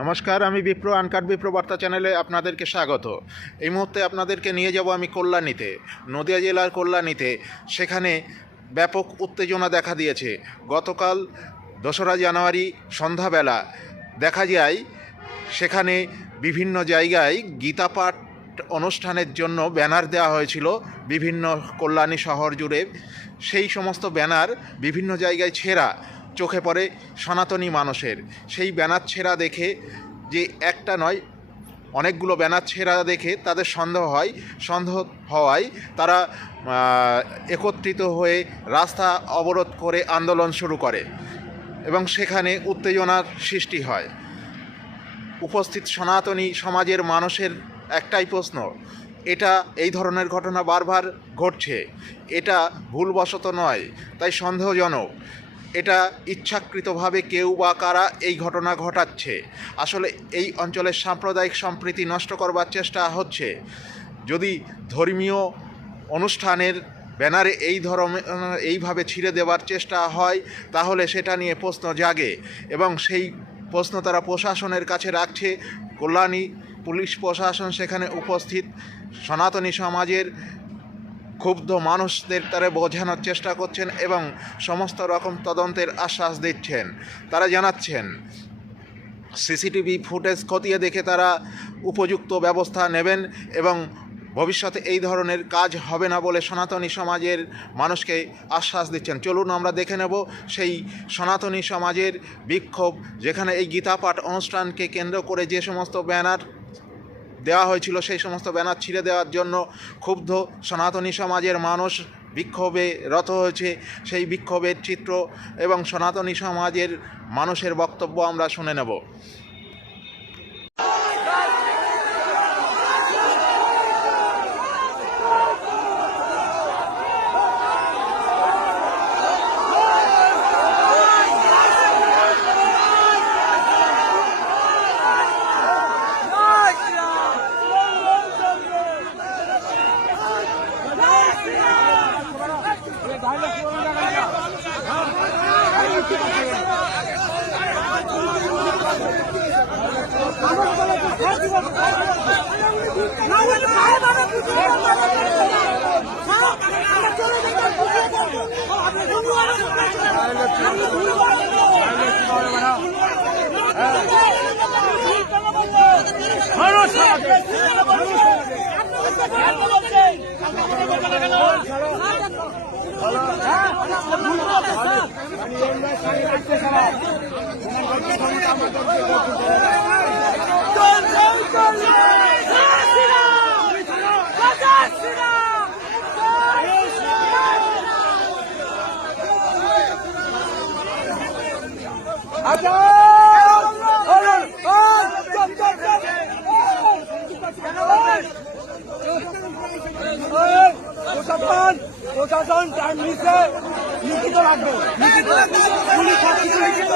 নমস্কার, আমি বিপ্র আনকাট বিপ্র বার্তা চ্যানেলে আপনাদেরকে স্বাগত। এই মুহূর্তে আপনাদেরকে নিয়ে যাব আমি কল্যাণীতে, নদিয়া জেলার কল্যাণীতে। সেখানে ব্যাপক উত্তেজনা দেখা দিয়েছে। গতকাল 2রা জানুয়ারি সন্ধ্যাবেলা দেখা যায় সেখানে বিভিন্ন জায়গায় গীতাপাঠ অনুষ্ঠানের জন্য ব্যানার দেওয়া হয়েছিল বিভিন্ন কল্যাণী শহর জুড়ে। সেই সমস্ত ব্যানার বিভিন্ন জায়গায় ছেঁড়া চোখে পড়ে সনাতনী মানুষের। সেই ব্যানার ছেঁড়া দেখে, যে একটা নয় অনেকগুলো ব্যানার ছেঁড়া দেখে তাদের সন্দেহ হওয়ায় তারা একত্রিত হয়ে রাস্তা অবরোধ করে আন্দোলন শুরু করে এবং সেখানে উত্তেজনার সৃষ্টি হয়। উপস্থিত সনাতনী সমাজের মানুষের একটাই প্রশ্ন, এটা এই ধরনের ঘটনা বারবার ঘটছে, এটা ভুলবশত নয়, তাই সন্দেহজনক। এটা ইচ্ছাকৃতভাবে কেউ বা কারা এই ঘটনা ঘটাচ্ছে। আসলে এই অঞ্চলের সাম্প্রদায়িক সম্প্রীতি নষ্ট করবার চেষ্টা হচ্ছে। যদি ধর্মীয় অনুষ্ঠানের ব্যানারে এইভাবে ছিঁড়ে দেওয়ার চেষ্টা হয়, তাহলে সেটা নিয়ে প্রশ্ন জাগে এবং সেই প্রশ্ন তারা প্রশাসনের কাছে রাখছে। কল্যাণী পুলিশ প্রশাসন সেখানে উপস্থিত সনাতনী সমাজের ক্ষুব্ধ মানুষদের তারা বোঝানোর চেষ্টা করছেন এবং সমস্ত রকম তদন্তের আশ্বাস দিচ্ছেন। তারা জানাচ্ছেন সিসিটিভি ফুটেজ খতিয়ে দেখে তারা উপযুক্ত ব্যবস্থা নেবেন এবং ভবিষ্যতে এই ধরনের কাজ হবে না বলে সনাতনী সমাজের মানুষকে আশ্বাস দিচ্ছেন। চলুন আমরা দেখে নেব সেই সনাতনী সমাজের বিক্ষোভ, যেখানে এই গীতাপাঠ অনুষ্ঠানকে কেন্দ্র করে যে সমস্ত ব্যানার দেওয়া হয়েছিল সেই সমস্ত ব্যানার ছিঁড়ে দেওয়ার জন্য ক্ষুব্ধ সনাতনী সমাজের মানুষ বিক্ষোভে রত হয়েছে। সেই বিক্ষোভের চিত্র এবং সনাতনী সমাজের মানুষের বক্তব্য আমরা শুনে নেব। প্রশাসন টাইম নিচ্ছে, লিখিত রাখবে, পুলিশ সব কিছু লিখিত